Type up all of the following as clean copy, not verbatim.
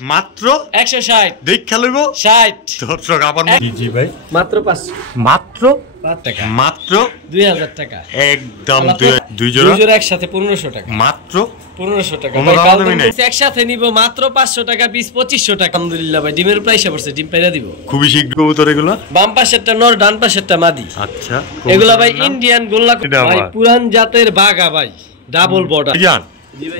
মাত্র 160 দেখা লইব 60 দর্শক আবার জি ভাই মাত্র 500 মাত্র 5 টাকা মাত্র 2000 টাকা একদম দুই জোড়া একসাথে 1500 টাকা মাত্র 1500 টাকা ভাই কালদম একসাথে নিব মাত্র 500 টাকা পিস 2500 টাকা আলহামদুলিল্লাহ ভাই ডিমের প্রাইস পড়ছে ডিম পাইরা দিব খুবই শীঘ্র কবুতর এগুলো বাম পাশেরটা নর ডান পাশেরটা মাদি আচ্ছা এগুলা ভাই ইন্ডিয়ান গোল্লা ভাই পুরান জাতের বাঘা ভাই ডাবল বর্ডার জান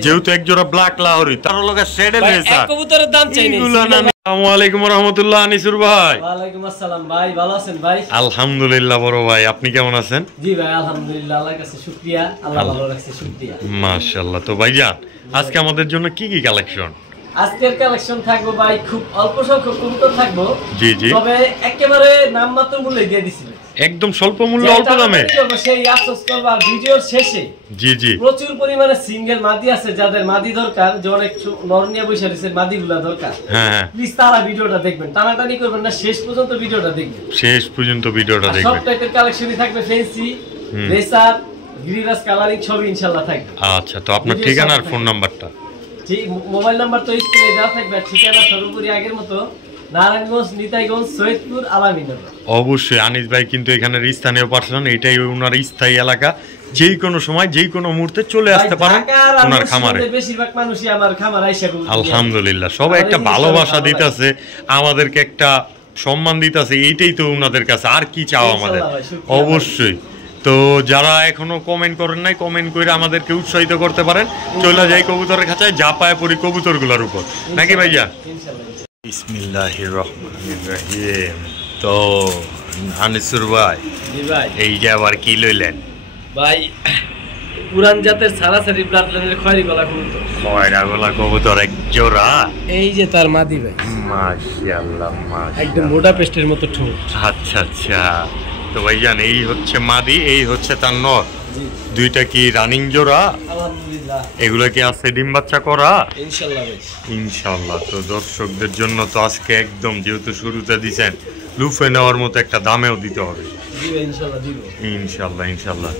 যেহেতু এক জোড়া ব্ল্যাক লাহোরি তার লগে শেডেল হয়েছে এক কবুতরের দাম চাই না আসসালামু আলাইকুম ওয়া রাহমাতুল্লাহ আনিসুর ভাই ওয়া আলাইকুম আসসালাম ভাই ভালো আছেন ভাই আলহামদুলিল্লাহ বড় ভাই আপনি কেমন আছেন জি ভাই আলহামদুলিল্লাহ আল্লাহর কাছে শুকরিয়া আল্লাহ ভালো রাখছে শুকরিয়া মাশাআল্লাহ তো ভাইজান আজকে আমাদের জন্য কি কি কালেকশন আজকের কালেকশন থাকবো ভাই খুব অল্প সংখ্যক কবুতর থাকবো জি জি তবে একেবারে নামমাত্র মূল্যে দিয়ে দিছিল একদম স্বল্প মূল্যে অল্প দামে সেই আফসোস করবা ভিডিওর শেষে জি জি প্রচুর পরিমাণে সিঙ্গেল মাদি আছে যাদের মাদি দরকার যে অনেক নরনিয়া বৈশা রয়েছে মাদিগুলা দরকার হ্যাঁ প্লিজ তারা ভিডিওটা দেখবেন টানাটানি করবেন না শেষ পর্যন্ত ভিডিওটা দেখবেন শেষ পর্যন্ত ভিডিওটা দেখবেন সব টাইপের কালেকশনই থাকবে ফ্যান্সি রেসার গিরিবাস কালারিং সবই ইনশাআল্লাহ থাকবে আচ্ছা তো আপনার ঠিকানা আর ফোন নাম্বারটা জি মোবাইল নাম্বার তো স্ক্রিনে দেওয়া থাকবে ঠিকানা সর্বোপরি আগের মতো নারায়ণগঞ্জ নিতাইগঞ্জ সৈয়দপুর আলামিনগর অবশ্যই আনিস ভাই কিন্তু এখানে স্থানীয় পার্সন এটাই ওনার স্থায়ী এলাকা যেই কোনো সময় যেই কোনো মুহূর্তে চলে আসতে পারেন ওনার খামারে বেশিরভাগ মানুষই আমার খামার আইসা আলহামদুলিল্লাহ সবাই একটা ভালোবাসা দিতেছে আমাদেরকে একটা সম্মান দিতেছে এইটাই তো ওনাদের কাছে আর কি চাও আমাদের অবশ্যই তো যারা এখনো কমেন্ট করেন নাই কমেন্ট করে আমাদেরকে উৎসাহিত করতে পারেন চলে যাই কবুতরের খাঁচায় যা পায় পড়ি কবুতরগুলোর উপর নাকি ভাইয়া বিসমিল্লাহির রহমানির রহিম তো আনিসুর ভাই জি ভাই এই যে আবার কি লইলেন ভাই পুরান জাতের সারাসারি ব্লাড লাইনের খয়রি গলা কবুতর খয়রা গলা কবুতর এক জোড়া এই যে তার মাদি ভাই মাশাআল্লাহ মাশাআল্লাহ একদম মোটা পেস্টের মতো ঠোঁট আচ্ছা আচ্ছা তো ভাইজান এই হচ্ছে মাদি এই হচ্ছে তার নর দুইটা কি রানিং জোড়া আলহামদুলিল্লাহ এগুলা কি আছে ডিম বাচ্চা করা ইনশাআল্লাহ ভাই ইনশাআল্লাহ তো দর্শকদের জন্য তো আজকে একদম যেহেতু শুরুতে দিবেন লুফে নেওয়ার মতো একটা দামেও দিতে হবে জি ভাই ইনশাআল্লাহ দিব ইনশাআল্লাহ ইনশাআল্লাহ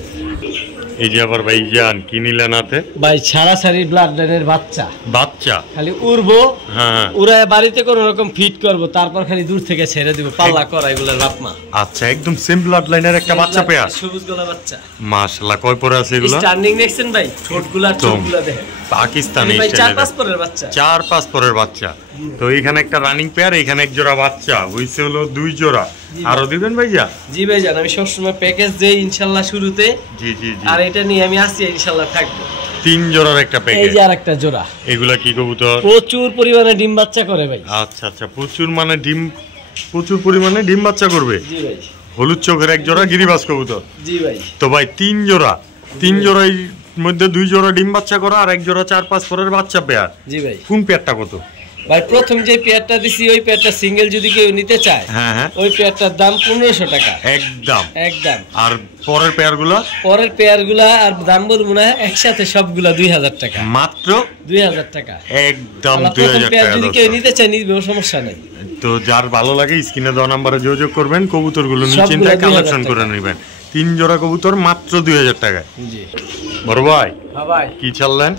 এই যে আবার ভাইজান কি নিলেন হাতে ভাই সারাসারি ব্লাড লাইনের বাচ্চা খালি উড়বো হ্যাঁ উড়ায় বাড়িতে কোন রকম ফিট করব তারপর খালি দূর থেকে ছেড়ে দিব পাল্লা করা এগুলোর বাপমা আচ্ছা একদম সেম ব্লাড লাইনের একটা বাচ্চা পেয়ার সবুজ গলা বাচ্চা মাশাআল্লাহ কয় পরে আছে এগুলো স্ট্যান্ডিং দেখছেন ভাই ঠোঁটগুলা চোখগুলা দেখেন পাকিস্তানি ভাই 4-5 পরের বাচ্চা 4-5 পরের বাচ্চা তো এখানে একটা রানিং পেয়ার এখানে এক জোড়া বাচ্চা হইছে হলো দুই জোড়া আরো দিবেন ভাইয়া জি ভাই জান আমি সব সময় প্যাকেজ দেই ইনশাআল্লাহ শুরুতে জি জি জি আর এটা নিয়ে আমি আসি ইনশাআল্লাহ থাকবো তিন জোড়ার একটা প্যাকেজ এই যে আরেকটা জোড়া এগুলা কি কবুতর প্রচুর পরিমাণে ডিম বাচ্চা করে ভাই আচ্ছা আচ্ছা প্রচুর পরিমাণে ডিম বাচ্চা করবে জি ভাই হলুদ চোখের এক জোড়া গিরিবাস কবুতর জি ভাই তো ভাই তিন জোড়ার মধ্যে দুই জোড়া ডিম বাচ্চা করা আর এক জোড়া 4-5 পরের বাচ্চা পেয়ার জি ভাই কোন পেয়ারটা কত ভাই প্রথম যে পেয়ারটা দিছি ওই পেয়ারটা সিঙ্গেল যদি কেউ নিতে চায় হ্যাঁ হ্যাঁ ওই পেয়ারটার দাম 1500 টাকা একদম আর পরের পেয়ারগুলা আর দাম বলবো না একসাথে সবগুলা 2000 টাকা মাত্র 2000 টাকা একদম 2000 টাকা যদি কেউ নিতে চায় নিবে সমস্যা নাই তো যার ভালো লাগে স্ক্রিনে দেওয়া নম্বরে যোগাযোগ করবেন কবুতরগুলো নিশ্চিন্তায় কালেকশন করে নেবেন তিন জোড়া কবুতর মাত্র 2000 টাকায় জি বড় ভাই হ্যাঁ ভাই কি চাললেন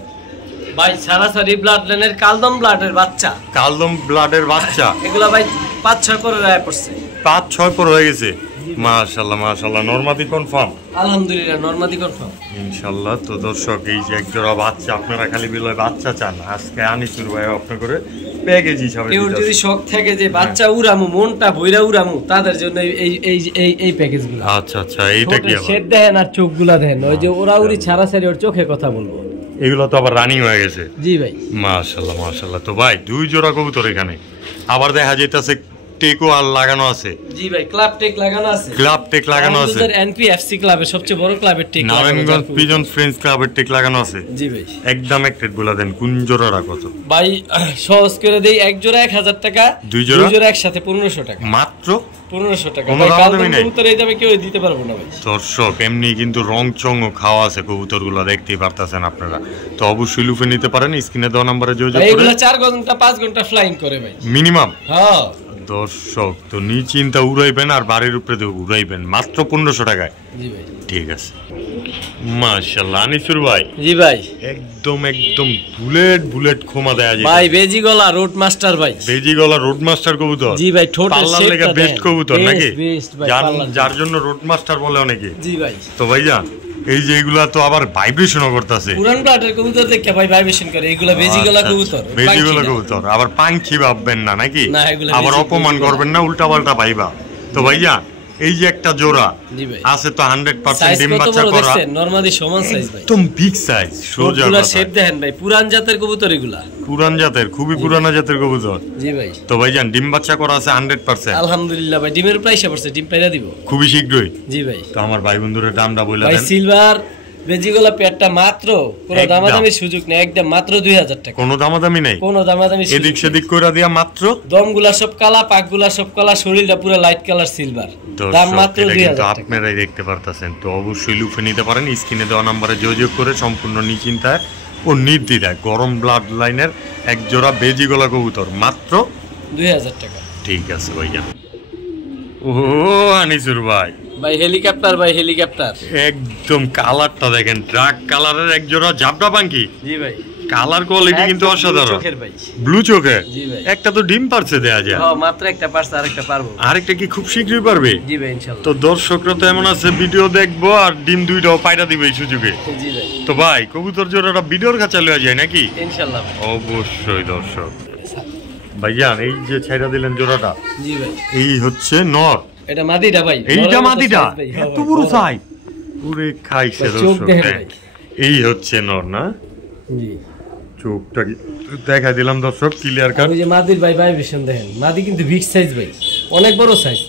ভাই সারাসারি ব্লাড লাইনের কালদম ব্লাডের বাচ্চা এগুলা ভাই 5-6 করে রায় পড়ছে 5-6 পর হয়ে গেছে মাশাআল্লাহ মাশাআল্লাহ নরমাদি কনফার্ম আলহামদুলিল্লাহ নরমাদি কনফার্ম ইনশাআল্লাহ তো দর্শক এই যে এক জোড়া বাচ্চা আপনারা খালি বিলয় বাচ্চা চান আজকে আনিসুর ভাই আপনি করে প্যাকেজ হিসাবে কেউ যদি শখ থাকে যে বাচ্চা উড়ামু মনটা ভইরা উড়ামু তাদের জন্য এই প্যাকেজগুলো আচ্ছা আচ্ছা এইটা কি আবার শেড দেখেন আর চোখগুলা দেখেন ওই যে ওরাউরি ছাড়াছাড়ি ওর চোখে কথা বলবো এগুলো তো আবার রানিং হয়ে গেছে জি ভাই মাশাআল্লাহ মাশাআল্লাহ তো ভাই দুই জোড়া কবুতর এখানে আবার দেখা যাইতাছে টেকও আর লাগানো আছে জি ভাই ক্লাব টেক লাগানো আছে আমাদের এনপিএফসি ক্লাবের সবচেয়ে বড় ক্লাবের টেক নারায়ণগঞ্জ পিজন ফ্রেন্ডস ক্লাবের টেক লাগানো আছে জি ভাই একদম এক রেট বলে দেন কোন জোড়াটা কত ভাই সহজ করে দেই এক জোড়া 1000 টাকা দুই জোড়া একসাথে 1500 টাকা মাত্র 1500 টাকা ভাই কবুতর এই দামে কেউ দিতে পারবো না ভাই দর্শক এমনি কিন্তু রং চং খাওয়া আছে কবুতরগুলো দেখতেই পারতাছেন আপনারা তো অবশ্যই লুফে নিতে পারেন স্ক্রিনে দেওয়া নম্বরে যোগাযোগ করুন এগুলা 4 ঘন্টা 5 ঘন্টা ফ্লাইং করে ভাই মিনিমাম হ্যাঁ দর্শক তো নিশ্চিন্তা উড়াইবেন আর বাড়ির উপরে উড়াইবেন মাত্র 1500 টাকায় জি ভাই ঠিক আছে মাশাআল্লাহ আনিসুর ভাই। জি ভাই একদম একদম বুলেট খোমা দেয়া যায় ভাই। বেজি গলা রোড মাস্টার ভাই। বেজি গলা রোড মাস্টার কবুতর। জি ভাই ঠোঁটের শেপটা বেস্ট কবুতর নাকি? বেস্ট ভাই। যার জন্য রোড মাস্টার বলে অনেকে। জি ভাই। তো ভাইজান এই যে এগুলা তো আবার ভাইব্রেশনও করতেছে। পুরান ব্লাডের কবুতর দেখে ভাই ভাইব্রেশন করে। এগুলা বেজি গলা কবুতর। বেজি গলা কবুতর আবার পাখি ভাববেন না নাকি? আবার অপমান করবেন না, উল্টা পাল্টা ভাইবা। তো ভাইজান এই যে একটা জোড়া আছে তো 100% ডিম বাচ্চা করা। নরমালি সমান সাইজ ভাই। একদম বিগ সাইজ। সোজা এগুলা শেপ দেখেন ভাই। পুরান জাতের কবুতর এগুলা। পুরান জাতের, খুবই পুরানা জাতের কবুতর। জি ভাই। তো ভাইজান ডিম বাচ্চা করা আছে 100%। আলহামদুলিল্লাহ ভাই। ডিমের প্রাইস পড়ছে, ডিম পাইরা দিব খুবই শীঘ্রই। জি ভাই। তো আমার ভাই বন্ধুদের দামটা বলে দেন। ভাই সিলভার বেজিগলা পেটটা মাত্র কোনো দামাদামি সুযোগ নেই, একদম মাত্র 2000 টাকা। কোনো দামাদামি নাই, কোনো দামাদামি সুযোগ এদিক সেদিক কইরা দিয়া মাত্র। দমগুলা সব কালা, পাকগুলা সব কালা, শরীরটা পুরো লাইট কালার সিলভার। দাম মাত্র 2000 টাকা। আপনারাই দেখতে পারতেছেন। তো অবশ্যই লুফে নিতে পারেন। স্ক্রিনে দেওয়া নম্বরে যোগাযোগ করে সম্পূর্ণ নিশ্চিন্তায় ও নির্দ্বিধায় গরম ব্লাড লাইনের এক জোড়া বেজিগলা কবুতর মাত্র 2000 টাকা। ঠিক আছে ভাইয়া। ও আনিসুর ভাই। ভাই হেলিকপ্টার ভাই, হেলিকপ্টার। একদম কালারটা দেখেন, ট্রাক কালারের এক জোড়া জাবড়া পাখি। জি ভাই। কালার কোয়ালিটি কিন্তু অসাধারণ। চোখের ভাই। ব্লু চোখের। জি ভাই। একটা তো ডিম পারছে দেয়া যায়। হ্যাঁ মাত্র একটা পারছে, আরেকটা পারবো। আরেকটা কি খুব শীঘ্রই পারবে? জি ভাই ইনশাআল্লাহ। তো দর্শকরা তো এমন আছে ভিডিও দেখবো আর ডিম দুইটাও পায়রা দিবে এই সুযোগে। জি ভাই। তো ভাই কবুতর জোড়াটা ভিডিওর কাছে লয়ে যায় নাকি? ইনশাআল্লাহ ভাই। অবশ্যই দর্শক। ভাইজান এই যে ছাইরা দিলেন জোড়াটা। জি ভাই। এই হচ্ছে নর। এটা মাদিটা ভাই। এইটা মাদিটা। এত বড় সাইজ। পুরে খাইছে দর্শক। এই হচ্ছে নর না? জি। চোখটা দেখা দিলাম দর্শক ক্লিয়ার কাট। ওই যে মাদির ভাই ভাইব্রেশন দেখেন। মাদি কিন্তু বিগ সাইজ ভাই, অনেক বড় সাইজ।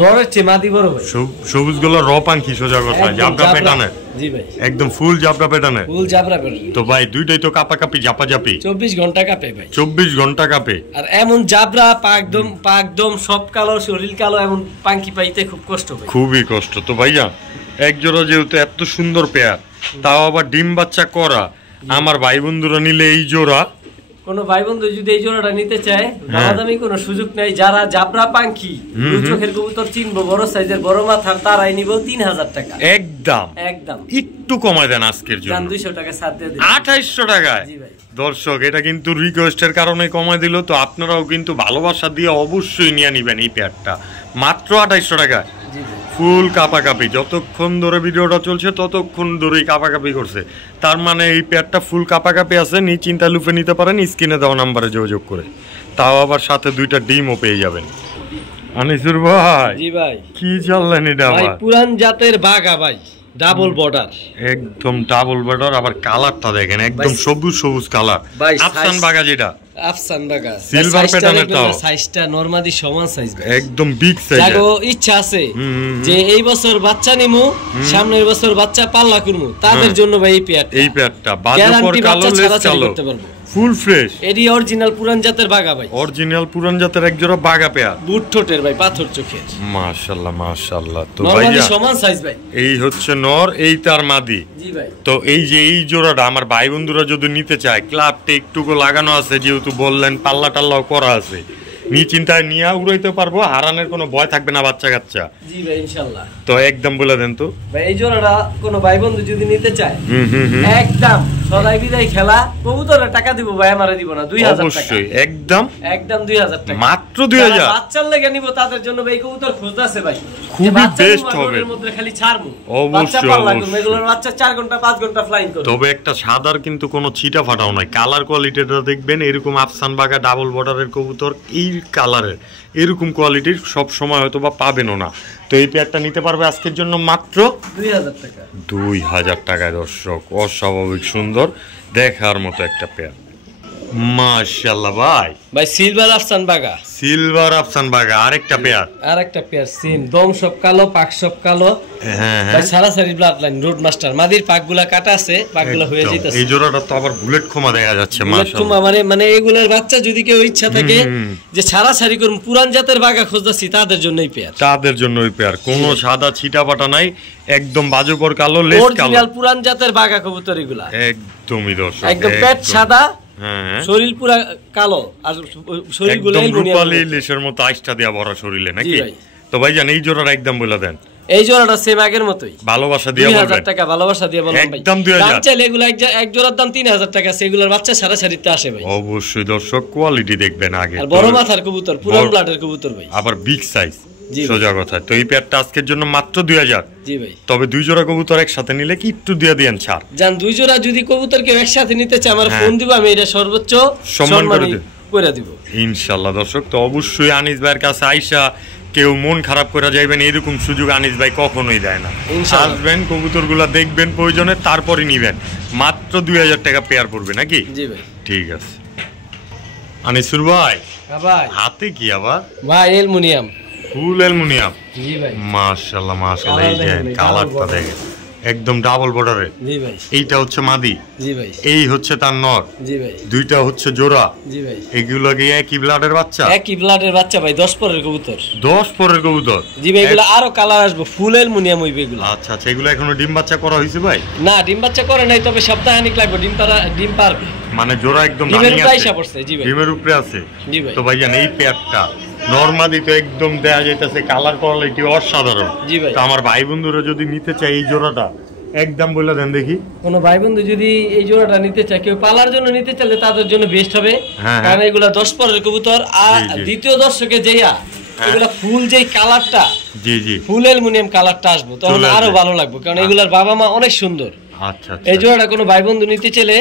নরের চেয়ে মাদি বড় ভাই। সবুজ গুলো র পাখি সোজা কথা, জাবড়া পেটানে। জি ভাই। একদম ফুল জাবড়া পেটানে। ফুল জাবড়া পেটানে। তো ভাই দুইটাই তো কাপাকাপি জাপাজাপি। 24 ঘন্টা কাঁপে ভাই। 24 ঘন্টা কাঁপে। আর এমন জাবড়া পাকদম সব কালো, শরীর কালো, এমন পাখি পাইতে খুব কষ্ট ভাই। খুবই কষ্ট। তো ভাইয়া এক জোড়া যেহেতু এত সুন্দর পেয়ার, তাও আবার ডিম বাচ্চা করা, আমার ভাই বন্ধুরা নিলে এই জোড়া, কোন ভাই বন্ধু যদি এই জোড়াটা নিতে চায় দামাদামি কোনো সুযোগ নেই। যারা জাবরা পাখি চোখের কবুতর চিনবো, বড় সাইজের বড় মাথার, তারাই নিব 3000 টাকা একদম। একদম একটু কমায় দেন আজকের জন্য। 200 টাকা ছাড় দিয়ে দিন। 2800 টাকায়। জি ভাই। দর্শক এটা কিন্তু রিকোয়েস্টের কারণে কমায় দিল। তো আপনারাও কিন্তু ভালোবাসা দিয়ে অবশ্যই নিয়ে নিবেন এই পেয়ারটা মাত্র 2800 টাকায়। জি ভাই। ফুল কাপাকাপি, যতক্ষণ ধরে ভিডিওটা চলছে ততক্ষণ ধরেই কাপাকাপি করছে। তার মানে এই পেয়ারটা ফুল কাপাকাপি আছে। নিশ্চিন্তা লুফে নিতে পারেন স্ক্রিনে দেওয়া নাম্বারে যোগাযোগ করে। তাও আবার সাথে দুইটা ডিমও পেয়ে যাবেন। আনিসুর ভাই। জি ভাই। কি চাললেন এটা ভাই? আবার পুরান জাতের বাঘা ভাই, ডাবল বর্ডার। একদম ডাবল বর্ডার। আবার কালারটা দেখেন, একদম সবুজ সবুজ কালার। আফসান বাঘা যেটা। আফসান বাঘা সিলভার প্যাটার্নেরটাও সাইজটা নরমালি সমান সাইজ ভাই। একদম বিগ সাইজ। যাগো ইচ্ছা আছে যে এই বছর বাচ্চা নিমু, সামনের বছর বাচ্চা পাল্লা করমু, তাদের জন্য ভাই এই পেয়ারটা বাজুপর কালো, লেজ কালো, ফুল ফ্রেশ। এডি অরিজিনাল পুরান জাতের বাঘা ভাই। অরিজিনাল পুরান জাতের এক জোড়া বাঘা পেয়ার। বুট ঠোঁটের ভাই, পাথর চোখের। মাশাআল্লাহ মাশাআল্লাহ। তো ভাইয়া সমান সাইজ ভাই। এই হচ্ছে নর, এই তার মাদি। জি ভাই। তো এই যে এই জোড়াটা আমার ভাই বন্ধুরা যদি নিতে চায়, ক্লাবটা একটুকু লাগানো আছে, যেহেতু বললেন পাল্লা টাল্লাও করা আছে, নিশ্চিন্তায় নিয়ে উড়াইতে পারবো, হারানোর কোনো ভয় থাকবে না বাচ্চা কাচ্চা। জি ভাই ইনশাআল্লাহ। তো একদম বলে দেন তো ভাই এই জোড়াটা কোনো ভাই বন্ধু যদি নিতে চায় একদম সদাই বিদায় খেলা, কবুতরের টাকা দিব ভাই, আমারে দিব না, 2000 টাকা। অবশ্যই একদম 2000 টাকা মাত্র 2000। বাচ্চার লাগা নিব তাদের জন্য ভাই কবুতর খুঁজতাছে ভাই, খুবই বেস্ট হবে। এর মধ্যে খালি ছাড়মু বাচ্চা পাল্লা করব, এগুলোর বাচ্চা 4 ঘন্টা 5 ঘন্টা ফ্লাইং করে। তবে একটা সাদার কিন্তু কোনো ছিটা ফাটাও নাই। কালার কোয়ালিটিটা দেখবেন, এরকম আফসান বাগা ডাবল বর্ডারের কবুতর এই কালারের এরকম কোয়ালিটির সব সময় হয়তো বা পাবেনও না। তো এই পেয়ারটা নিতে পারবে আজকের জন্য মাত্র 2000 টাকা। 2000 টাকায় দর্শক। অস্বাভাবিক সুন্দর, দেখার মতো একটা পেয়ার। মাশাআল্লাহ ভাই। ভাই সিলভার আফসান বাগা। সিলভার আফসান বাগা আরেকটা পেয়ার। আরেকটা পেয়ার সেম, দম সব কালো, পাক সব কালো। হ্যাঁ ভাই সারাসারি ব্লাড লাইন, রোড মাস্টার। মাদির পাকগুলা কাটা আছে, পাকগুলা হয়ে যাইতাছে। এই জোড়াটা তো আবার বুলেট খোমা দেখা যাচ্ছে। মাশাআল্লাহ। মানে এগুলার বাচ্চা যদি কেউ ইচ্ছা থাকে যে সারাসারি করুন, পুরান জাতের বাগা খুঁজতাছি, তাদের জন্যই পেয়ার। তাদের জন্যই পেয়ার। কোনো সাদা ছিটাপাটা নাই, একদম বাজুপর কালো, লেজ কালো, অরিজিনাল পুরান জাতের বাগা কবুতর এগুলা। একদমই দর্শক। একদম পেট সাদা, হ্যাঁ, শরীর পুরা কালো, আর শরীরগুলো একদম রূপালী লেশের মতো আইসটা দেয়া ভরা শরীরে নাকি? তো ভাইজান এই জোড়ার একদম বলে দেন। এই জোড়াটা সেম আগের মতোই ভালোবাসা দিয়ে বলবেন 2000 টাকা ভালোবাসা দিয়ে বলবেন ভাই একদম 2000 দাম চাইলে এগুলা এক জোড়ার দাম 3000 টাকা সেগুলোর বাচ্চা সারা সারিতে আসে ভাই অবশ্যই দর্শক কোয়ালিটি দেখবেন আগে আর বড় মাথার কবুতর পুরান ব্লাডের কবুতর ভাই আবার বিগ সাইজ সোজা কথা তো এই পেয়ারটা আজকের জন্য মাত্র 2000 জি ভাই তবে দুই জোড়া কবুতর একসাথে নিলে কি একটু দিয়ে দেন ছাড় জান দুই জোড়া যদি কবুতর কেউ একসাথে নিতে চায় আমার ফোন দিব আমি এটা সর্বোচ্চ সম্মান করে দিব ইনশাআল্লাহ দর্শক তো অবশ্যই আনিস ভাইয়ের কাছে আইসা কেউ মন খারাপ করে যাইবেন এরকম সুযোগ আনিস ভাই কখনোই দেয় না আসবেন কবুতরগুলা দেখবেন প্রয়োজনে তারপরই নিবেন মাত্র 2000 টাকা পেয়ার পড়বে নাকি জি ভাই ঠিক আছে আনিসুর ভাই ভাই হাতে কি আবার ভাই অ্যালুমিনিয়াম ফুল অ্যালুমিনিয়াম জি ভাই মাশাআল্লাহ মাশাআল্লাহ এই যে কালারটা দেখেন একদম ডাবল বর্ডারে জি ভাই এইটা হচ্ছে মাদি জি ভাই এই হচ্ছে তার নর জি ভাই দুইটা হচ্ছে জোড়া জি ভাই এগুলো কি একই ব্লাডের বাচ্চা একই ব্লাডের বাচ্চা ভাই 10 পরের কবুতর 10 পরের কবুতর জি ভাই এগুলো আরো কালার আসবে ফুল অ্যালুমিনিয়াম হইবে এগুলো আচ্ছা আচ্ছা এগুলো এখনো ডিম বাচ্চা করা হইছে ভাই না ডিম বাচ্চা করে নাই তবে সপ্তাহখানিক লাগবে ডিম পারবে মানে জোড়া একদম ডিমের উপরে আইসা পড়ছে জি ভাই ডিমের উপরে আছে জি ভাই তো ভাইজান এই পেয়ারটা নরমালি তো একদম দেয়া যাইতেছে কালার কোয়ালিটি অসাধারণ জি ভাই তো আমার ভাই বন্ধুরা যদি নিতে চায় এই জোড়াটা একদম বলে দেন দেখি কোন ভাই বন্ধু যদি এই জোড়াটা নিতে চায় কেউ পালার জন্য নিতে চাইলে তাদের জন্য বেস্ট হবে কারণ এগুলা 10 পরের কবুতর আর দ্বিতীয় দর্শকে যেয়া এগুলা ফুল যেই কালারটা জি জি ফুল অ্যালুমিনিয়াম কালারটা আসবে তখন আরো ভালো লাগবে কারণ এগুলার বাবা মা অনেক সুন্দর আচ্ছা এই জোড়াটা কোনো ভাই বন্ধু নিতে চাইলে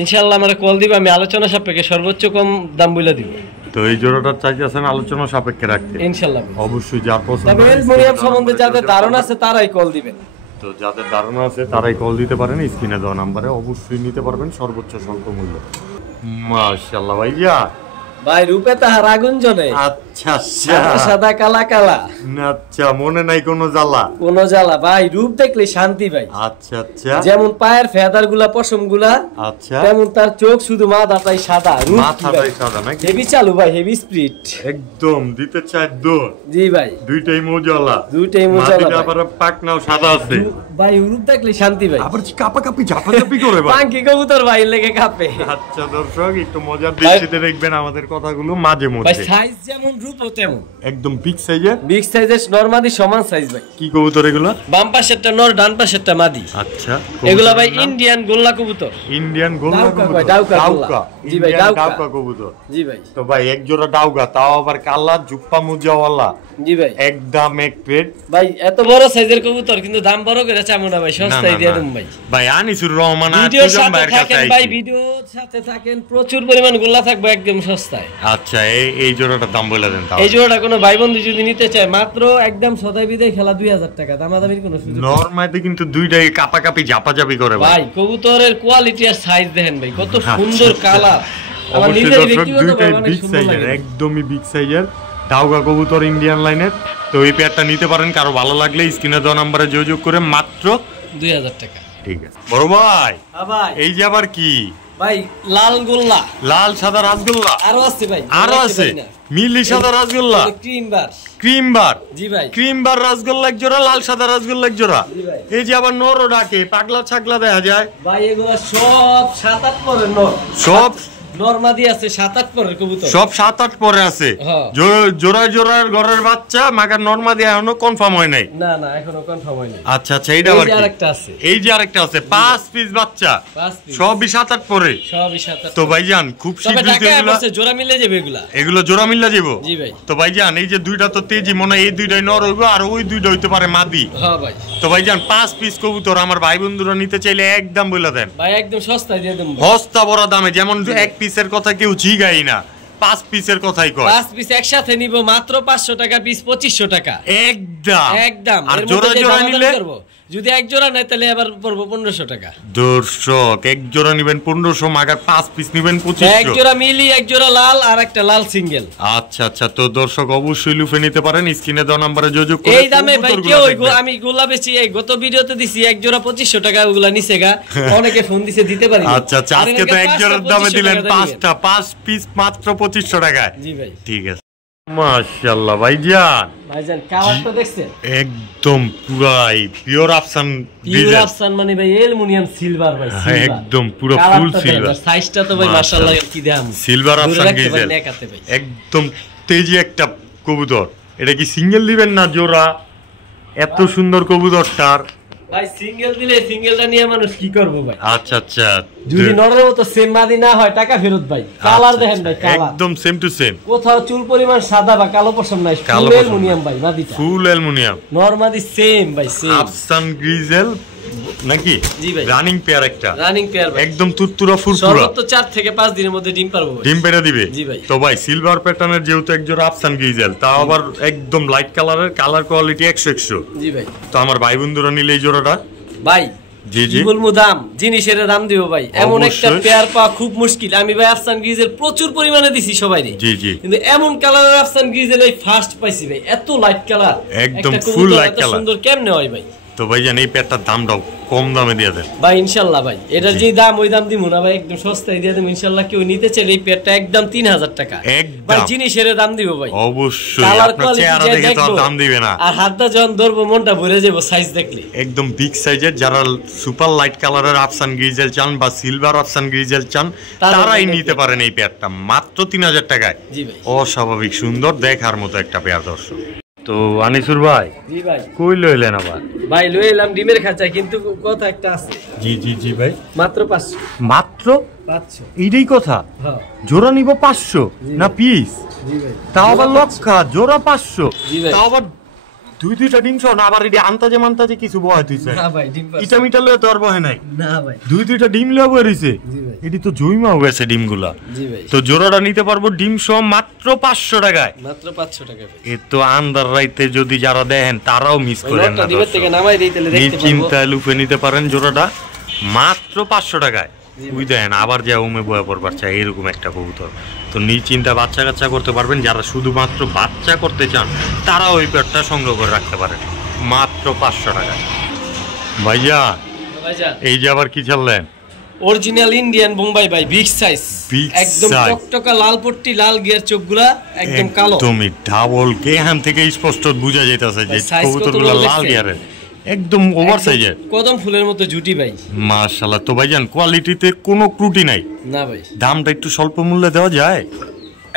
ইনশাআল্লাহ আমারে কল দিবে আমি আলোচনা সাপেক্ষে সর্বোচ্চ কম দাম বলে দিব তো এই জোড়াটা চাইতেছেন আলোচনা সাপেক্ষে রাখতে ইনশাআল্লাহ অবশ্যই যার পছন্দ তবে অ্যালুমিনিয়াম সম্বন্ধে যাদের ধারণা আছে তারাই কল দিবেন তো যাদের ধারণা আছে তারাই কল দিতে পারেন স্ক্রিনে দেওয়া নাম্বারে অবশ্যই নিতে পারবেন সর্বোচ্চ স্বল্প মূল্য মাশাআল্লাহ ভাইয়া ভাই রূপে তাহার আগুন জ্বলে আচ্ছা সাদা কালা কালা আচ্ছা মনে নাই কোনো জ্বালা কোনো জ্বালা ভাই রূপ দেখলে শান্তি ভাই আচ্ছা আচ্ছা যেমন পায়ের ফেদার গুলা পশম গুলা আচ্ছা তেমন তার চোখ শুধু মাথাটাই সাদা মাথাটাই সাদা নাকি হেভি চালু ভাই হেভি স্পিড একদম দিতে চাই দৌড় জি ভাই দুইটাই মজালা মাটিটা আবার পাকনাও সাদা আছে ভাই রূপ দেখলে শান্তি ভাই আবার কাপাকাপি ঝাপাঝাপি করে ভাই পাঙ্কি কবুতর ভাই লেগে কাঁপে আচ্ছা দর্শক একটু মজার দৃষ্টিতে দেখবেন আমাদের কথাগুলো মাঝে মধ্যে ভাই সাইজ যেমন রূপও তেমন একদম বিগ সাইজের নরমাদি সমান সাইজ ভাই কি কবুতর এগুলো বাম পাশেরটা নর ডান পাশেরটা মাদি আচ্ছা এগুলা ভাই ইন্ডিয়ান গোল্লা কবুতর ইন্ডিয়ান গোল্লা কবুতর ডাউকা জি ভাই ডাউকা কবুতর জি ভাই তো ভাই এক জোড়া ডাউকা তাও আবার কালা জুপ্পা মুজাওয়ালা জি ভাই একদম এক প্লেট ভাই এত বড় সাইজের কবুতর কিন্তু দাম বড় করে চামু না ভাই সস্তায় দিয়ে দেন ভাই ভাই আনিসুর রহমান ভিডিওর সাথে থাকেন ভাই ভিডিওর সাথে থাকেন প্রচুর পরিমাণ গোল্লা থাকবে একদম সস্তায় আচ্ছা এই জোড়াটার দাম বলে দেন তাও এই জোড়াটা কোনো ভাই বন্ধু যদি নিতে চায় মাত্র একদম সদাই বিদায় খেলা 2000 টাকা দামাদামির কোনো সুযোগ নরমালি কিন্তু দুইটাই কাপাকাপি ঝাপাঝাপি করে ভাই কবুতরের কোয়ালিটি আর সাইজ দেখেন ভাই কত সুন্দর কালার আমার নিজের ব্যক্তিগতভাবে অনেক সুন্দর লাগে একদমই বিগ সাইজের ডাউকা কবুতর ইন্ডিয়ান লাইনের তো এই পেয়ারটা নিতে পারেন কারো ভালো লাগলে স্ক্রিনে দেওয়া নম্বরে যোগাযোগ করে মাত্র 2000 টাকা ঠিক আছে বড় ভাই ভাই এই যে আবার কি ভাই লাল গোল্লা লাল সাদা রাসগোল্লা আরো আছে ভাই আরো আছে মিলি সাদা রাসগোল্লা ক্রিম বার জি ভাই ক্রিম বার রাসগোল্লা এক জোড়া লাল সাদা রাসগোল্লা এক জোড়া এই যে আবার নরও ডাকে পাগলা ছাগলা দেখা যায় ভাই এগুলো সব 7-8 পরের নর সব নরমাদি আছে 7-8 পরের কবুতর সব 7-8 পরে আছে জোড়ায় জোড়ার ঘরের বাচ্চা মাগার নরমাদি এখনো কনফার্ম হয় নাই না না এখনো কনফার্ম হয় নাই আচ্ছা আচ্ছা এইটা আবার কি আরেকটা আছে এই যে আরেকটা আছে 5 পিস বাচ্চা 5 পিস সবই 7-8 পরে সবই 7-8 তো ভাইজান খুব শীঘ্রই এগুলা জোড়া মিলে যাবে এগুলো জোড়া মিলে যাবে জি ভাই তো ভাইজান এই যে দুইটা তো তেজি মনে এই দুইটাই নর হইবো আর ওই দুইটা হইতে পারে মাদি হ্যাঁ ভাই তো ভাইজান 5 পিস কবুতর আমার ভাই বন্ধুরা নিতে চাইলে একদম বলে দেন ভাই একদম সস্তায় দিয়ে দেব সস্তা বড় দামে যেমন এক পিসের কথা কেউ জিগাই না 5 পিসের কথাই কয় 5 পিস একসাথে নিব মাত্র 500 টাকা পিস 2500 টাকা একদম আর জোড়া জোড়া নিলে যদি এক জোড়া নেয় তাহলে আবার পড়বো 1500 টাকা দর্শক এক জোড়া নিবেন 1500 মাগার 5 পিস নিবেন 2500 এক জোড়া মিলি এক জোড়া লাল আর একটা লাল সিঙ্গেল আচ্ছা আচ্ছা তো দর্শক অবশ্যই লুফে নিতে পারেন স্ক্রিনে দেওয়া নম্বরে যোগাযোগ করে এই দামে ভাই কেউ আমি গোলা বেশি এই গত ভিডিওতে দিছি এক জোড়া 2500 টাকা ওগুলা নিছে গা অনেকে ফোন দিছে দিতে পারি আচ্ছা আচ্ছা আজকে তো এক জোড়ার দামে দিলেন 5 পিস মাত্র 2500 টাকায় জি ভাই ঠিক আছে মাশাআল্লাহ ভাইজান কালারটা দেখছেন একদম পুরাই পিওর আফসান মানে ভাই অ্যালুমিনিয়াম সিলভার ভাই একদম পুরো ফুল সিলভার সাইজটা তো ভাই মাশাআল্লাহ কি দাম সিলভার আফসান গিজেল একদম তেজি একটা কবুতর এটা কি সিঙ্গেল দিবেন না জোড়া এত সুন্দর কবুতরটার ভাই সিঙ্গেল দিলে সিঙ্গেলটা নিয়ে মানুষ কি করবো ভাই? আচ্ছা আচ্ছা, যদি নরের মতো সেম মাদি না হয় টাকা ফেরত ভাই। কালার দেখেন ভাই, কালার একদম সেম টু সেম, কোথাও চুল পরিমাণ সাদা বা কালো পশম নাই, ফুল অ্যালুমিনিয়াম ভাই মাদিটা, ফুল অ্যালুমিনিয়াম নরমাদি সেম ভাই, সেম আফসান গ্রিজেল নাকি? জি ভাই, রানিং পেয়ার, একটা রানিং পেয়ার ভাই, একদম তুরতুরা ফুরফুরা, সর্বোচ্চ 4 থেকে 5 দিনের মধ্যে ডিম পারবো ভাই, ডিম পেড়ে দিবে। জি ভাই। তো ভাই সিলভার প্যাটার্নের যেহেতু একজোড়া আফসান গ্রিজেল, তাও আবার একদম লাইট কালারের, কালার কোয়ালিটি 100 জি ভাই। তো আমার ভাই বন্ধুরা নিলে এই জোড়াটা ভাই জি জি বলবো দাম, জিনিসের দাম দিব ভাই, এমন একটা পেয়ার পাওয়া খুব মুশকিল। আমি ভাই আফসান গ্রিজেল প্রচুর পরিমাণে দিছি সবাইরে, জি জি, কিন্তু এমন কালারের আফসান গ্রিজেল এই ফার্স্ট পাইছি ভাই, এত লাইট কালার, একদম ফুল লাইট কালার, সুন্দর কেমনে হয় ভাই? তো ভাই জান এই পেয়ারটার দামটাও কম দামে দিয়ে দেন ভাই ইনশাআল্লাহ ভাই, এটার যে দাম ওই দাম দিব না ভাই, একদম সস্তায় দিয়ে দেব ইনশাআল্লাহ। কেউ নিতে চাইলে এই পেয়ারটা একদম 3000 টাকা ভাই, জিনিসের দাম দিব ভাই অবশ্যই, আপনার চেহারা দেখে তো দাম দিবে না, আর হাতটা যখন ধরবো মনটা ভরে যাবে সাইজ দেখলে, একদম বিগ সাইজের। যারা সুপার লাইট কালারের আফসান গ্রিজেল চান বা সিলভার আফসান গ্রিজেল চান, তারাই নিতে পারেন এই পেয়ারটা মাত্র 3000 টাকায়। জি ভাই, অস্বাভাবিক সুন্দর, দেখার মতো একটা পেয়ার দর্শক। তো আনিসুর ভাই, জি ভাই, কই লইলেন আবার? ভাই লই এলাম ডিমের খাঁচায়, কিন্তু কথা একটা আছে। জি জি জি ভাই, মাত্র 500, মাত্র 500, এইটাই কথা? হ্যাঁ, জোড়া নিব 500 না পিস? জি ভাই, তাও আবার লক্ষা জোড়া 500, জি ভাই, তাও আবার দুইটা ডিম সহ না, আবার এটি আন্তাজে মান্তাজে কিছু বয় তুইছে না ভাই, ডিম পাস ইটা মিটা লয়ে তো আর বহে নাই, না ভাই, দুইটা ডিম লয়ে বয়ে রইছে। জি ভাই, এটি তো জয়মা হয়েছে ডিমগুলা। জি ভাই, তো জোড়াটা নিতে পারবো ডিম সহ মাত্র 500 টাকায়, মাত্র 500 টাকা ভাই। এ তো আন্দার রাইতে যদি যারা দেখেন তারাও মিস করেন না, ডিমের থেকে নামাই দেই তাহলে দেখতে পারবো, চিন্তায় লুফে নিতে পারেন জোড়াটা মাত্র 500 টাকায়। ওই দেখেন আবার যা উমে বয়া পড়বার চাই এরকম একটা কবুতর। তো নিশ্চিন্তা বাচ্চা কাচ্চা করতে পারবেন, যারা শুধুমাত্র বাচ্চা করতে চান তারা ওই পেয়ারটা সংগ্রহ করে রাখতে পারেন মাত্র 500 টাকায়। ভাইয়া ভাইজান এই যে আবার কি চাললেন? অরিজিনাল ইন্ডিয়ান বোম্বাই ভাই, বিগ সাইজ, Big একদম size। টকটকা লাল পট্টি, লাল গিয়ার চোখগুলা একদম কালো, তুমি ডাবল এখান থেকে স্পষ্ট বোঝা যাইতাছে যে size কবুতরগুলো কতগুলো লাল দেখছেন? গিয়ারের, একদম ওভার সাইজের, কদম ফুলের মতো জুটি ভাই, মাশাআল্লাহ। তো ভাইজান কোয়ালিটিতে কোনো ত্রুটি নাই, না ভাই, দামটা একটু স্বল্প মূল্যে দেওয়া যায়?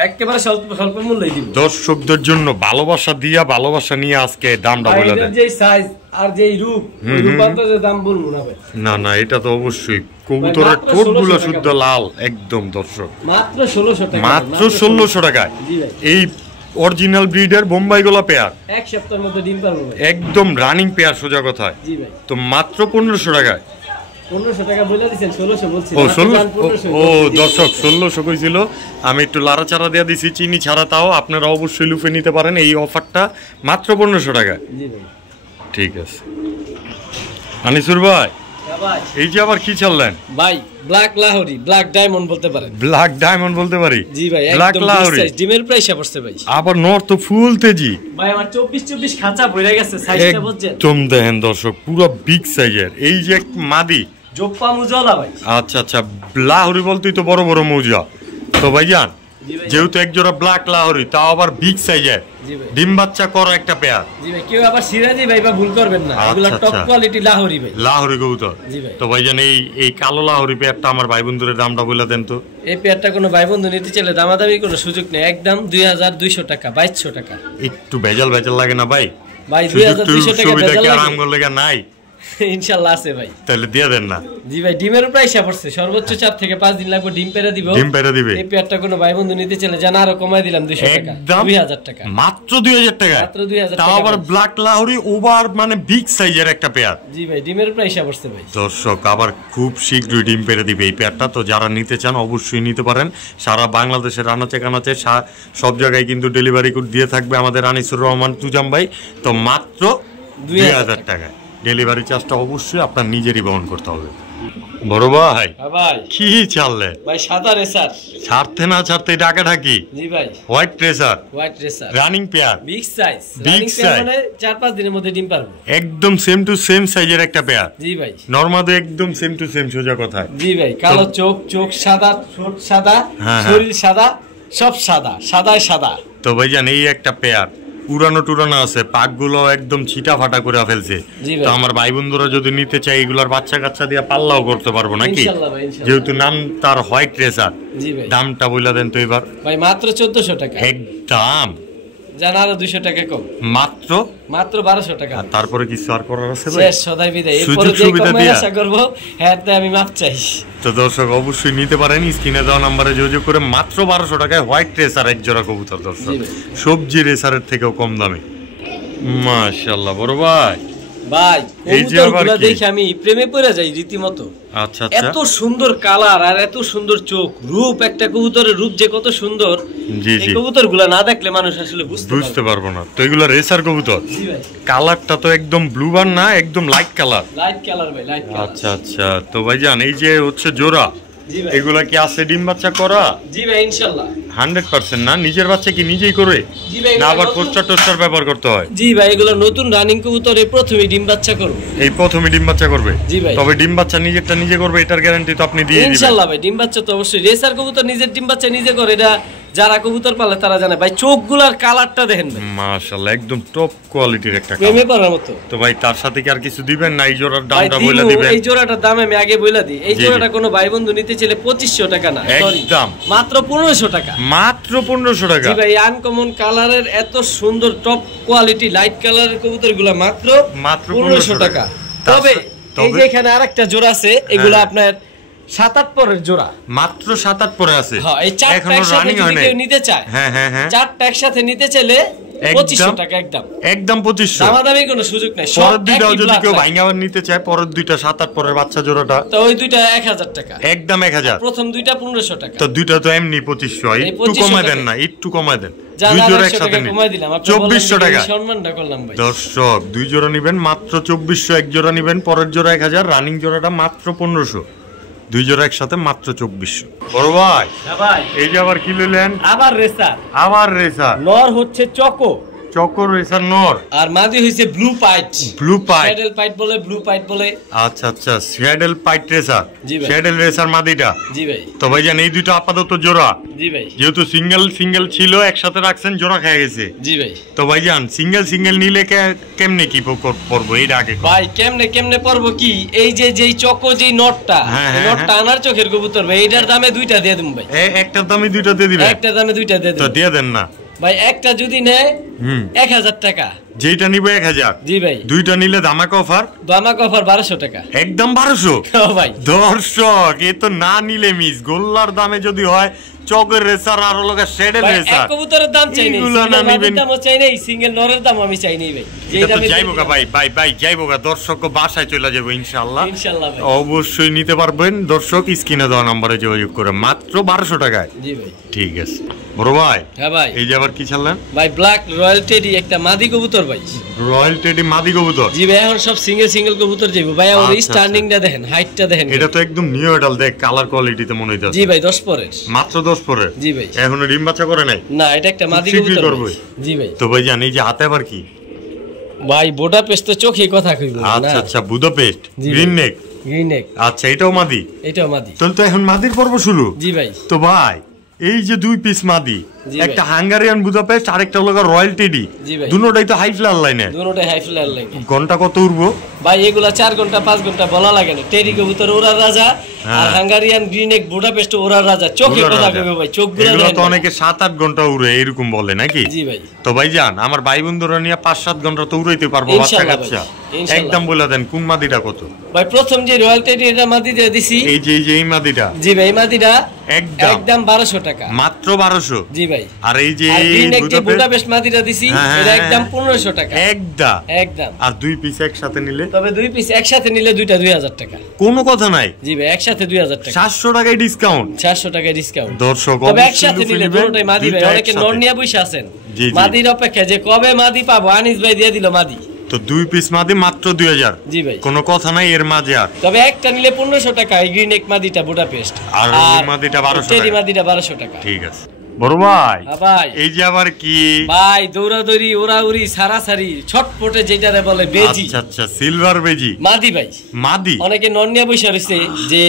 একেবারে স্বল্প স্বল্প মূল্যই দিব দর্শকদের জন্য ভালোবাসা দিয়া ভালোবাসা নিয়ে আজকে দামটা বলে দেন। যে সাইজ আর যে রূপ, রূপান্তরে দাম বলবো না ভাই, না না এটা তো অবশ্যই, কবুতরের ঠোঁটগুলো শুদ্ধ লাল একদম দর্শক, মাত্র 1600 টাকা, মাত্র 1600 টাকায়। জি ভাই, এই অরিজিনাল ব্রিডের বোম্বাই গোলা পেয়ার, এক সপ্তাহের মধ্যে ডিম পারবো ভাই, একদম রানিং পেয়ার সোজা কথায়। জি ভাই, তো মাত্র 1500 টাকায়। 1500 টাকা বলে দিয়েছেন, 1600 বলছি, ও 1600, দর্শক 1600 কইছিল, আমি একটু লাড়াচাড়া দিয়ে দিছি চিনি ছাড়া, তাও আপনারা অবশ্যই লুফে নিতে পারেন এই অফারটা মাত্র 1500 টাকায়। জি ভাই। ঠিক আছে আনিসুর ভাই, ভাই এই যে আবার কি চাললেন? ভাই ব্ল্যাক লাহোরি, ব্ল্যাক ডায়মন্ড বলতে পারেন, ব্ল্যাক ডায়মন্ড বলতে পারি? জি ভাই, ব্ল্যাক একদম লাহোরি, বিগ সাইজ, ডিমের প্রাইস পড়ছে ভাই, আবার নর তো ফুল তেজি ভাই, আমার 24 খাঁচা ভরে গেছে, সাইজটা বুঝছেন? একদম দেখেন দর্শক পুরো বিগ সাইজের। এই যে এক মাদি জোপ্পা মুজলা ভাই, আচ্ছা আচ্ছা, লাহোরি বলতেই তো বড় বড় মৌজা। তো ভাইজান জি ভাই, যেহেতু এক জোড়া ব্ল্যাক লাহোরি, তাও আবার বিগ সাইজের, জি ভাই, ডিম বাচ্চা করা একটা পেয়ার। জি ভাই, কেউ আবার সিরাজি ভাই বা ভুল করবেন না, আচ্ছা, এগুলা টপ আচ্ছা। কোয়ালিটি লাহোরি ভাই, লাহোরি কবুতর। জি ভাই। তো ভাইজান এই কালো লাহোরি পেয়ারটা আমার ভাই বন্ধুদের দামটা বলে দেন তো। এই পেয়ারটা কোনো ভাই বন্ধু নিতে চাইলে দামাদামি কোনো সুযোগ নেই, একদম 2200 টাকা, 2200 টাকা একটু ভেজাল ভেজাল লাগে না ভাই? ভাই, 2200 টাকা সুবিধা ভেজাল কি লাগে? আরাম করলে নাই? ইনশাআল্লাহ আছে ভাই, তাহলে দিয়ে দেন না। জি ভাই, ডিমের প্রাইস পড়ছে সর্বোচ্চ 4 থেকে 5 দিন লাগবে, ডিম পেরে দিব, ডিম পেরে দিবে। এই পেয়ারটা কোনো ভাই বন্ধু নিতে চাইলে জানা আরো কমাই দিলাম 200 টাকা, একদম 2000 টাকা, মাত্র 2000 টাকা, মাত্র 2000 তাও টাকা আবার ভাই। ব্ল্যাক লাহোরি ওভার মানে বিগ সাইজের একটা পেয়ার। জি ভাই, ডিমের প্রাইস পড়ছে ভাই, দর্শক আবার খুব শীঘ্রই ডিম পেরে দিবে এই পেয়ারটা। তো যারা নিতে চান অবশ্যই নিতে পারেন, সারা বাংলাদেশের আনাচে কানাচে সব জায়গায় কিন্তু ডেলিভারি দিয়ে থাকবে আমাদের আনিসুর রহমান তুজাম ভাই। তো মাত্র 2000 টাকায় ডেলিভারি চার্জটা অবশ্যই আপনার নিজেরই বহন করতে হবে। বড় ভাই ভাই কি চাললে ভাই, সাদা রেসার, ছাড়তে না ছাড়তে ডাকা ঢাকি, জি ভাই, white tracer, white racer, running pair, big size, Big running pair size। মানে 4-5 দিনের মধ্যে ডিম পারবো, একদম সেম টু সেম সাইজের একটা পেয়ার। জি ভাই, নরমাদে একদম সেম টু সেম সোজা কথায়। জি ভাই, কালো চোখ সাদা, ঠোঁট সাদা, হ্যাঁ, শরীর সাদা, সব সাদা, সাদায় সাদা। তো ভাইজান এই একটা পেয়ার পুরানো টুরানো আছে, পাকগুলো একদম ছিটা ফাটা করে ফেলছে। জি ভাই। তো আমার ভাই বন্ধুরা যদি নিতে চাই এগুলার বাচ্চা কাচ্চা দিয়ে পাল্লাও করতে পারবো নাকি? ইনশাআল্লাহ ভাই, ইনশাআল্লাহ। যেহেতু নাম তার হোয়াইট রেসার, জি ভাই, দামটা বইলা দেন তো এবার। ভাই মাত্র 1400 টাকা, একদম জান আরো 200 টাকা কম, মাত্র 1200 টাকা। তারপরে কিছু আর করার আছে ভাই? শেষ, সদাই বিদায়। এরপরে যে কমে আশা করব, হ্যাঁ আমি মাপ চাই। তো দর্শক অবশ্যই নিতে পারেন, স্ক্রিনে দেওয়া নম্বরে যোগাযোগ করে মাত্র 1200 টাকায় হোয়াইট রেসার এক জোড়া কবুতর দর্শক, সবজি রেসারের থেকেও কম দামে। মাশাআল্লাহ বড় ভাই, ভাই কবুতরগুলো দেখে আমি প্রেমে পড়ে যাই রীতিমতো। আচ্ছা, এত সুন্দর কালার আর এত সুন্দর চোখ, রূপ, একটা কবুতরের রূপ যে কত সুন্দর, এই কবুতরগুলো না দেখলে মানুষ আসলে বুঝতে পারবো না। তো এগুলো রেসার কবুতর, জি ভাই। কালারটা তো একদম ব্লু বার না, একদম লাইট কালার। লাইট কালার ভাই, লাইট কালার। আচ্ছা আচ্ছা। তো ভাইজান এই যে হচ্ছে জোড়া, জি ভাই, এগুলা কি আছে ডিম বাচ্চা করা? জি ভাই ইনশাআল্লাহ 100% না? নিজের বাচ্চা কি নিজেই করে, জি ভাই, না আবার পোস্টার টোস্টার ব্যবহার করতে হয়? জি ভাই, এগুলো নতুন রানিং কবুতর, এই প্রথমে ডিম বাচ্চা করবে। এই প্রথমে ডিম বাচ্চা করবে? জি ভাই। তবে ডিম বাচ্চা নিজেরটা নিজে করবে, এটার গ্যারান্টি তো আপনি দিয়ে দিবেন ইনশাআল্লাহ ভাই। ডিম বাচ্চা তো অবশ্যই, রেসার কবুতর নিজের ডিম বাচ্চা নিজে করে, এটা যারা কবুতর পালে তারা জানে ভাই। চোখগুলার কালারটা দেখেন ভাই, মাশাআল্লাহ একদম টপ কোয়ালিটির একটা প্রেমে পড়ার মতো। তো ভাই তার সাথে কি আর কিছু দিবেন না? এই জোড়ার দামটা বলে দিবেন। এই জোড়াটার দাম আমি আগে বলে দিই। এই জোড়াটা কোনো ভাই বন্ধু নিতে চাইলে 2500 টাকা না, সরি, একদম মাত্র 1500 টাকা। মাত্র 1500 টাকা? জি ভাই, আনকমন কালারের এত সুন্দর টপ কোয়ালিটি লাইট কালারের কবুতরগুলো মাত্র 1500 টাকা। তবে এই যে এখানে আরেকটা জোড়া আছে, এগুলো আপনার 7-8 পরের জোড়া, মাত্র 7-8 পরে আছে। হ্যাঁ, এই চারটা একসাথে যদি কেউ নিতে চায়, হ্যাঁ হ্যাঁ হ্যাঁ, চারটা একসাথে নিতে চাইলে 2500 টাকা একদম, একদম 2500। দামাদামি কোনো সুযোগ নাই। পরের দুইটাও যদি কেউ ভাঙাবার নিতে চায়, পরের দুইটা 7-8 পরের বাচ্চা জোড়াটা, তো ওই দুইটা 1000 টাকা, একদম 1000। প্রথম দুইটা 1500 টাকা। তো দুইটা তো এমনি 2500, একটু কমায় দেন না, একটু কমায় দেন। দুই জোড়া একসাথে নিন, কমাই দিলাম, 2400 টাকা। সম্মানটা করলাম ভাই। দর্শক দুই জোড়া নিবেন মাত্র 2400, এক জোড়া নিবেন পরের জোড়া 1000, রানিং জোড়াটা মাত্র 1500, দুই জোড়া একসাথে মাত্র 2400। বড় ভাই, হ্যাঁ ভাই, এই যে আবার কি লইলেন? আবার রেসার। আবার রেসার। নর হচ্ছে চকো, চকো রেসার নর, আর মাদি হইছে ব্লু পাইট। ব্লু পাইট, শ্যাডেল পাইট বলে, ব্লু পাইট বলে। আচ্ছা আচ্ছা, শ্যাডেল পাইট রেসার। জি ভাই, শ্যাডেল রেসার মাদিটা। জি ভাই। তো ভাইজান এই দুটো আপাতত জোড়া, জি ভাই, যেহেতু সিঙ্গেল ছিল একসাথে রাখছেন, জোড়া খেয়ে গেছে। জি ভাই। তো ভাইজান সিঙ্গেল নিলে কেমনে কি পড়বো এইটা আগে ভাই? কেমনে পড়বো কি, এই যে যেই চকো যেই নটটা, নটটা আনার চোখের কবুতর ভাই, এইটার দামে দুইটা দিয়ে দিন ভাই। একটার দামে দুইটা দিয়ে দিবেন? একটার দামে দুইটা দিয়ে দিন। তো দিয়ে দেন না ভাই, একটা যদি নেয় 1000 টাকা, যেটা নিবে 1000। জি ভাই। দুইটা নিলে ধামাকা অফার? ধামাকা অফার 1200 টাকা, একদম 1200 ভাই। দর্শক এ তো না নিলে মিস, গোল্লার দামে যদি হয় চকের রেসার আর লগা শ্যাডেল রেসার, এক কবুতরের দাম চাই নাই, সিঙ্গেল নরের দামও চাই নাই, সিঙ্গেল নরের দাম আমি চাই নাই ভাই। যেটা তো যাইবোগা ভাই যাইবোগা, দর্শক বাসায় চলে যাবো ইনশাআল্লাহ। ভাই অবশ্যই নিতে পারবেন দর্শক, স্ক্রিনে দেওয়া নম্বরে যোগাযোগ করে মাত্র 1200 টাকায়। জি ভাই, ঠিক আছে বড় ভাই। হ্যাঁ ভাই। এই যে আবার কি ছাড়লেন ভাই? ব্ল্যাক রয়্যাল টেডি, একটা মাদি কবুতর ভাই। রয়্যাল টেডি মাদি কবুতর? জি ভাই, এখন সব সিঙ্গেল কবুতর যাইবো ভাই। ওর স্ট্যান্ডিংটা দেখেন, হাইটটা দেখেন, এটা তো একদম নিউ এডাল, দেখ কালার কোয়ালিটিতে মনে হইতাছে। জি ভাই, 10 পরের, মাত্র 10 পরের। জি ভাই। এখনো ডিম বাচ্চা করে নাই? না, এটা একটা মাদি কবুতর। জি ভাই। তো ভাই জানি যে হাতে আবার কি ভাই? বুদাপেস্ট তো চোখে কথা কইব না। আচ্ছা আচ্ছা, বুদাপেস্ট গ্রিন নেক। আচ্ছা, এটাও মাদি? এটাও মাদি। তো এখন মাদির পর্ব শুরু। জি ভাই। তো ভাই এই যে দুই পিস মাদি, একটা হাঙ্গারিয়ান বুদাপেস্ট আর একটা হলো রয়্যাল টেডি, দুটোটাই তো হাই ফ্লার লাইনে। দুটোটাই হাই ফ্লার লাইনে। ঘন্টা কত উড়বো ভাই? এগুলা 4 ঘন্টা 5 ঘন্টা বলা লাগে না। টেডি কবুতর ওরার রাজা, আর হাঙ্গারিয়ান গ্রিনেক বুদাপেস্ট ওরার রাজা। চোখে কথা কইবে ভাই, চোখগুলো এগুলো তো অনেকে 7-8 ঘন্টা উড়ে এরকম বলে নাকি? জি ভাই। তো ভাই জান, আমার ভাই বন্ধুরা নিয়ে 5-7 ঘন্টা তো উড়াইতে পারবো বাচ্চা কাচ্চা। একদম বলে দেন কোন মাদিটা কত? ভাই প্রথম যে রয়্যাল টেডি এটা মাদি দিয়ে দিছি, এই যে এই মাদিটা। জি ভাই, এই মাদিটা একদম 1200 টাকা, মাত্র 1200। জি ভাই। আর এই যে বুদাপেস্ট মাদিটা দিছি, এটা একদম 1500 টাকা একদম। আর দুই পিস একসাথে নিলে? তবে দুই পিস একসাথে নিলে দুইটা 2000 টাকা। কোনো কথা নাই? জি ভাই, একসাথে 2000 টাকা। 700 টাকায় ডিসকাউন্ট। 700 টাকায় ডিসকাউন্ট দর্শক। তবে একসাথে নিলে দুটোই মাদি ভাই। অনেকে নর নিয়ে বসে আছেন মাদির অপেক্ষা, যে কবে মাদি পাবো। আনিস ভাই দিয়ে দিল মাদি। তো দুই পিস মাদি মাত্র 2000। জি ভাই, কোনো কথা নাই এর মাঝে। আর তবে একটা নিলে 1500 টাকা, এই গ্রিন এক মাদিটা বুদাপেস্ট, আর ওই মাদিটা 1200 টাকা। টেডি মাদিটা 1200 টাকা। ঠিক আছে বড় ভাই। ভাই এই যে আবার কি ভাই? দৌড়াদৌড়ি, ওরাউরি, সারাসারি, ছটপটে যেটারে বলে বেজি। আচ্ছা আচ্ছা, সিলভার বেজি মাদি ভাই। মাদি অনেকে নন নিয়ে বসে রইছে যে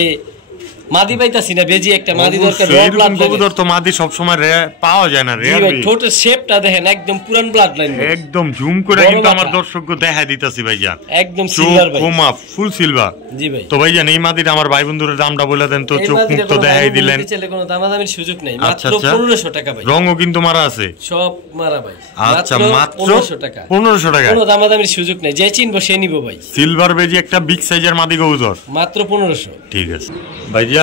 মাদি পাইতাছি না, বেজি একটা মাদি দরকার। এরকম কবুতর তো মাদি সব সময় পাওয়া যায় না, রেয়ার। ভাই ঠোঁটের শেপটা দেখেন একদম পুরান ব্লাড লাইন, একদম জুম করে কিন্তু আমার দর্শককে দেখাই দিতাছি ভাইজান, একদম সিলভার ভাই, কোমা ফুল সিলভার। জি ভাই। তো ভাইজান এই মাদিটা আমার ভাই বন্ধুদের দামটা বলে দেন তো, চোখ মুখ তো দেখাই দিলেন। কোনো দামাদামির সুযোগ নাই, মাত্র 1500 টাকা ভাই। রঙও কিন্তু মারা আছে, সব মারা ভাই। আচ্ছা মাত্র 1500 টাকা, 1500 টাকা। কোনো দামাদামির সুযোগ নাই, যে চিনবো সে নিব ভাই। সিলভার বেজি একটা বিগ সাইজের মাদি কবুতর, মাত্র 1500। ঠিক আছে ভাইজান।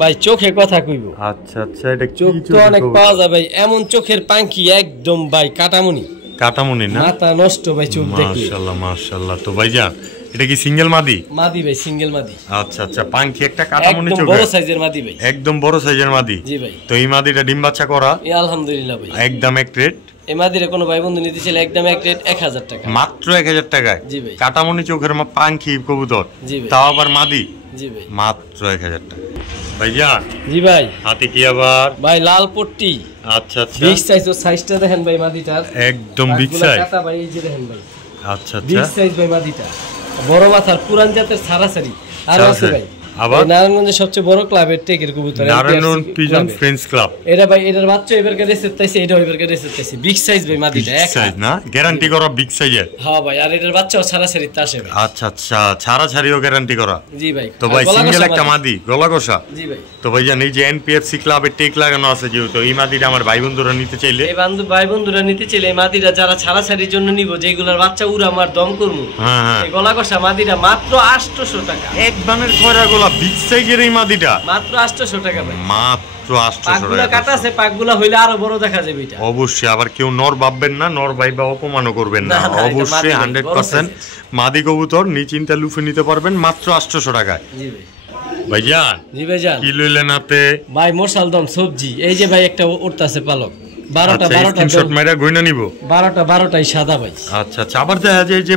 ভাই চোখে কথা কইব। আচ্ছা আচ্ছা, এটা চোখ তো অনেক পাওয়া যায় ভাই, এমন চোখের পাঙ্কি একদম ভাই কাটামুনি, কাটামুনি না, মাথা নষ্ট ভাই চোখ দেখলে। মাশাআল্লাহ মাশাআল্লাহ। তো ভাইজান এটা কি সিঙ্গেল মাদি? মাদি ভাই, সিঙ্গেল মাদি। আচ্ছা আচ্ছা, পাঙ্কি একটা কাটামুনি চোখ, বড় সাইজের মাদি ভাই, একদম বড় সাইজের মাদি। জি ভাই। তো এই মাদিটা ডিম বাচ্চা করা? আলহামদুলিল্লাহ ভাই, একদম এক রেট। এই মাদিরে কোনো ভাই বন্ধু নিতে চাইলে একদম এক রেট 1000 টাকা, মাত্র 1000 টাকায়। জি ভাই। কাটামুনি চোখের পাঙ্কি কবুতর, জি ভাই। তাও আবার মাদি, জি ভাই, মাত্র 1000 টাকা। ভাইজান জি ভাই। হাতে কি আবার? ভাই লাল পট্টি। আচ্ছা আচ্ছা, বিগ সাইজ। ও সাইজটা দেখেন ভাই মাদিটার, একদম বিগ সাইজ। কাটা ভাই, এই যে দেখেন ভাই, আচ্ছা বিগ আচ্ছা, সাইজ ভাই মাদিটা, বড় মাথার পুরান জাতের সারাসারি। আর আছে ভাই আবার নারায়ণগঞ্জের সবচেয়ে বড় ক্লাবের টেকের কবুতর, নারায়ণগঞ্জ পিজন ফ্রেন্ডস ক্লাব। এটা ভাই, এটার বাচ্চা এবারকে রেসেট তাইছে, এটা এবারকে রেসেট তাইছে। বিগ সাইজ ভাই মাদিটা, এক সাইজ না, গ্যারান্টি করা বিগ সাইজের। হ্যাঁ ভাই, আর এটার বাচ্চাও সারাসারি তাসে ভাই। আচ্ছা আচ্ছা, ছাড়া ছাড়িও গ্যারান্টি করা। জি ভাই। তো ভাই সিঙ্গেল একটা মাদি, গলা কষা। জি ভাই। তো ভাই জান এই যে এনপিএফসি ক্লাবের টেক লাগানো আছে, যেহেতু এই মাদিটা আমার ভাই বন্ধুরা নিতে চাইলে, এই ভাই বন্ধুরা নিতে চাইলে এই মাদিটা যারা ছাড়াছাড়ির জন্য নিব, যেগুলোর বাচ্চা উড়া আমার দম করমু, হ্যাঁ হ্যাঁ, এই গলা কষা মাদিটা মাত্র 800 টাকা। এক বানের খয়রা গলা বিগ সাইজের এই মাদিটা মাত্র 800 টাকা ভাই, মাত্র 800 পাকগুলা টাকা। কাটা আছে, পাকগুলা হইলে আরো বড় দেখা যাবে এটা। অবশ্যই, আবার কেউ নর ভাববেন না, নর ভাই বা অপমানও করবেন না, না, না, এটা অবশ্যই মাদি, 100% মাদি কবুতর নিচিন্তা লুফে নিতে পারবেন মাত্র 800 টাকায়। জি ভাই। ভাইজান জি ভাইজান। কি লইলেন হাতে? ভাই মশাল দম সবজি, এই যে ভাই একটা উঠতাছে পালক, 12টা স্ক্রিনশট মাইরা গইনা নিব। 12টাই সাদা ভাই। আচ্ছা আচ্ছা, আবার দেখা যায় যে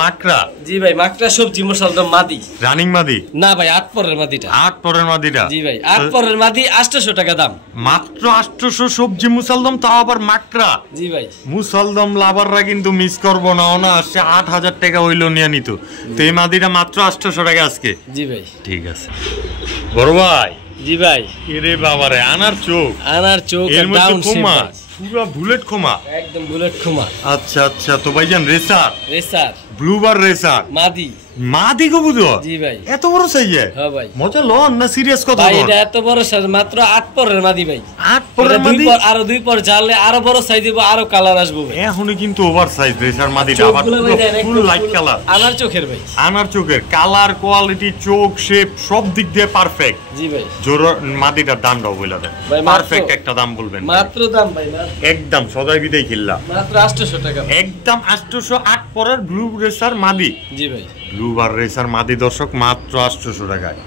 মাকড়া। জি ভাই, মাকড়া সবজি মশাল দম মাদি, রানিং মাদি না ভাই, 8 পরের মাদিটা। 8 পরের মাদিটা? জি ভাই, 8 পরের মাদি 800 টাকা দাম, মাত্র 800। সবজি মুসালদম, তাও আবার মাকড়া। জি ভাই। মুসালদম লাভাররা কিন্তু মিস করবো না, ওনা আসছে 8000 টাকা হইলো নিয়ে নিত। তো এই মাদিটা মাত্র 800 টাকা আজকে। জি ভাই। ঠিক আছে বড় ভাই। জি ভাই। এরে বাবারে, আনার চোখ, আনার চোখ, এর মধ্যে ডাউন খোমা, শেপ, পুরো বুলেট খোমা, একদম বুলেট খোমা। আচ্ছা আচ্ছা। তো ভাইজান রেসার, রেসার ব্লুবার রেসার মাদি, মাদি কবুতর? জি ভাই। এত বড় সাইজে? হ্যাঁ ভাই। মজা লন না সিরিয়াস কথা ভাই বল? এটা এত বড় সাইজ, মাত্র 8 পরের মাদি ভাই। 8 পরের মাদি? আরো 2 পর জানলে আরো বড় সাইজ দিব, আরো কালার আসবে ভাই। এখনই কিন্তু ওভার সাইজ রেসার মাদিটা, আবার ফুল লাইট কালার, আনার চোখের ভাই, আনার চোখের কালার, কোয়ালিটি, চোখ শেপ সব দিক দিয়ে পারফেক্ট। জি ভাই। জোর মাদিটার দামটাও বলে দেন, ভাই পারফেক্ট একটা দাম বলবেন। মাত্র দাম ভাই, একদম সদাই বিদায় কিল্লা, মাত্র 800 টাকা, একদম 800। 8 পরের ব্লু রেসার মাদি। জি ভাই। ব্লু বার রেসার মাদি দর্শক মাত্র 800 টাকায়।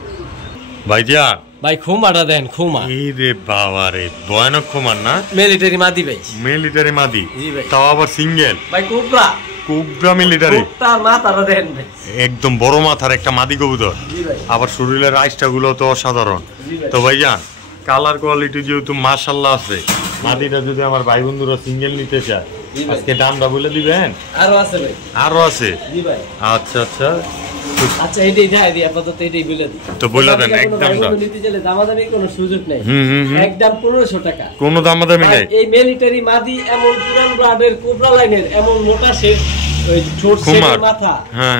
ভাইজান ভাই খোমাটা দেন, খোমা। এই রে বাবা রে, ভয়ানক খোমার না? মিলিটারি মাদি ভাই, মিলিটারি মাদি, জি ভাই। তাও আবার সিঙ্গেল। ভাই কোবরা, কোবরা মিলিটারি, তার মাথাটা দেন ভাই, একদম বড় মাথার একটা মাদি কবুতর। জি ভাই। আবার শরীরের আইসটা গুলো তো অসাধারণ। জি ভাই। তো ভাইজান কালার কোয়ালিটি যেহেতু মাশাআল্লাহ আছে, মাদিটা যদি আমার ভাই বন্ধুরা সিঙ্গেল নিতে চায়, জি ভাই। আজকে দামটা বলে দিবেন? আরো আছে ভাই, আরো আছে? জি ভাই। আচ্ছা আচ্ছা, আচ্ছা এইটাই যাই দি, আপাতত এইটাই বলে দিই। তো বলে দেন একদম। নিতে গেলে দামাদামি কোনো সুযোগ নাই, একদম 1500 টাকা, কোনো দামাদামি নাই। এই মিলিটারি মাদি, এমন পুরান ব্লাডের কোবরা লাইনের, এমন মোটা শেপ, ওই ছোট শেপের মাথা,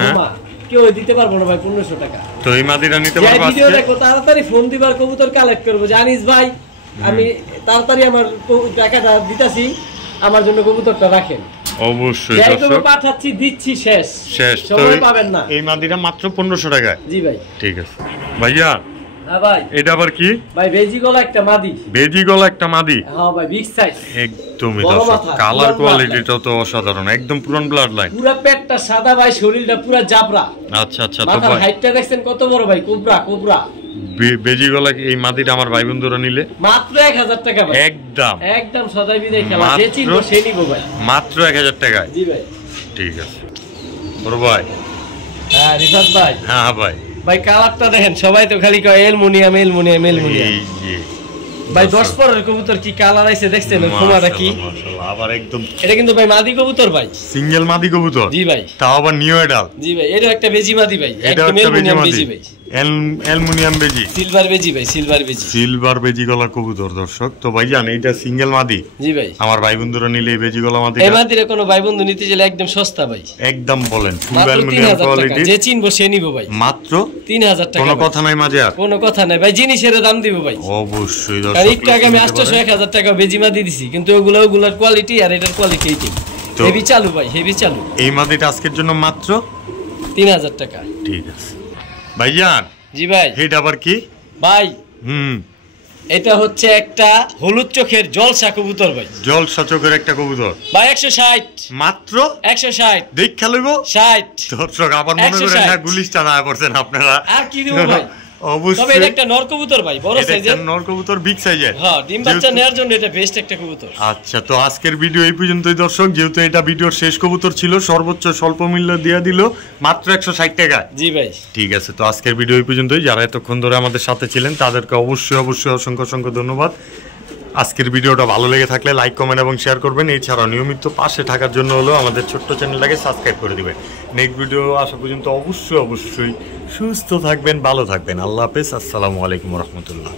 খোমা, কেউ দিতে পারবো না ভাই 1500 টাকা। তো এই মাদিরা নিতে পারবো ভিডিও আজকে? দেখো, তাড়াতাড়ি ফোন দিবার কবুতর কালেক্ট করবো, জানিস ভাই আমি তাড়াতাড়ি আমার টাকাটা দিতাছি, আমার জন্য কবুতরটা রাখেন। অবশ্যই দর্শক পাঠাচ্ছি, দিচ্ছি, শেষ শেষ। তো সময় পাবেন না। এই মাদিরা মাত্র 1500 টাকায়? জি ভাই। ঠিক আছে ভাইয়া। হ্যাঁ ভাই। এটা আবার কি? ভাই বেজি গলা একটা মাদি, বেজি গলা একটা মাদি? হ্যাঁ ভাই, বিগ সাইজ, একদমই দর্শক কালার কোয়ালিটিটা তো অসাধারণ, একদম পুরান ব্লাড লাইন। পুরো পেটটা সাদা ভাই, শরীরটা পুরো জাবরা। আচ্ছা আচ্ছা। তো মাথার হাইটটা দেখছেন কত বড় ভাই, কোবরা কোবরা। বেজি গলা এই মাদিটা আমার ভাই বন্ধুরা নিলে মাত্র 1000 টাকা ভাই, একদম একদম সদাই বিদায় খেলা, যে চিনবো সে নিবো ভাই, মাত্র 1000 টাকায়। জি ভাই। ঠিক আছে বড় ভাই। হ্যাঁ রিফাত ভাই। হ্যাঁ ভাই। ভাই কালারটা দেখেন, সবাই তো খালি কয় অ্যালুমিনিয়াম অ্যালুমিনিয়াম অ্যালুমিনিয়াম। এই যে ভাই 10 পরের কবুতর কি কালার আইছে দেখছেন, ওই খোমাটা কি? মাশাআল্লাহ, আবার একদম এটা কিন্তু ভাই মাদি কবুতর ভাই, সিঙ্গেল মাদি কবুতর। জি ভাই। তাও আবার নিউ এডাল। জি ভাই, এটা একটা বেজি মাদি ভাই, এটা একদম একটা বেজি অ্যালুমিনিয়াম মাদি। বেজি ভাই। অ্যালুমিনিয়াম বেজি, সিলভার বেজি ভাই, সিলভার বেজি গলা কবুতর দর্শক। তো ভাইজান এইটা সিঙ্গেল মাদি? জি ভাই। আমার ভাই বন্ধুরা নিলে এই বেজি গলা মাদি, এই মাদিরে কোনো ভাই বন্ধু নিতে চাইলে একদম সস্তা ভাই। একদম বলেন ফুল অ্যালুমিনিয়াম কোয়ালিটি, যে চিনবো সে নিব ভাই, মাত্র 3000 টাকা। কোনো কথা নাই মাঝে, আর কোনো কথা নাই ভাই, জিনিসের দাম দিব ভাই অবশ্যই দর্শক। আর একটু আগে আমি 800-1000 টাকা বেজি মাদি দিছি, কিন্তু ওগুলার কোয়ালিটি আর এটার কোয়ালিটি এইটাই। হেভি চালু ভাই, হেভি চালু। এই মাদিটা আজকের জন্য মাত্র 3000 টাকা। ঠিক আছে ভাইজান। জি ভাই। এটা আবার কি ভাই? এটা হচ্ছে একটা হলুদ চোখের জলসা কবুতর ভাই, জলসা চোখের একটা কবুতর ভাই। 160 মাত্র, 160 দেখা লইব 60 দর্শক। আবার মনে করেন না গুলিস্টা না পড়ছেন আপনারা, আর কি দিব ভাই? অবশ্যই। তবে এটা একটা নর কবুতর ভাই, বড় সাইজের নর কবুতর, বিগ সাইজের। হ্যাঁ, ডিম বাচ্চা নেয়ার জন্য এটা বেস্ট একটা কবুতর। আচ্ছা, তো আজকের ভিডিও এই পর্যন্তই দর্শক। যেহেতু এটা ভিডিওর শেষ কবুতর ছিল, সর্বোচ্চ স্বল্প মূল্য দিয়ে দিল মাত্র 160 টাকা। জি ভাই। ঠিক আছে, তো আজকের ভিডিও এই পর্যন্তই। যারা এতক্ষণ ধরে আমাদের সাথে ছিলেন তাদেরকে অবশ্যই অসংখ্য ধন্যবাদ। আজকের ভিডিওটা ভালো লেগে থাকলে লাইক, কমেন্ট এবং শেয়ার করবেন। এছাড়াও নিয়মিত পাশে থাকার জন্য হলো আমাদের ছোট্ট চ্যানেলটাকে সাবস্ক্রাইব করে দিবেন। নেক্সট ভিডিও আসা পর্যন্ত অবশ্যই সুস্থ থাকবেন, ভালো থাকবেন। আল্লাহ হাফেজ, আসসালামু আলাইকুম রহমতুল্লাহ।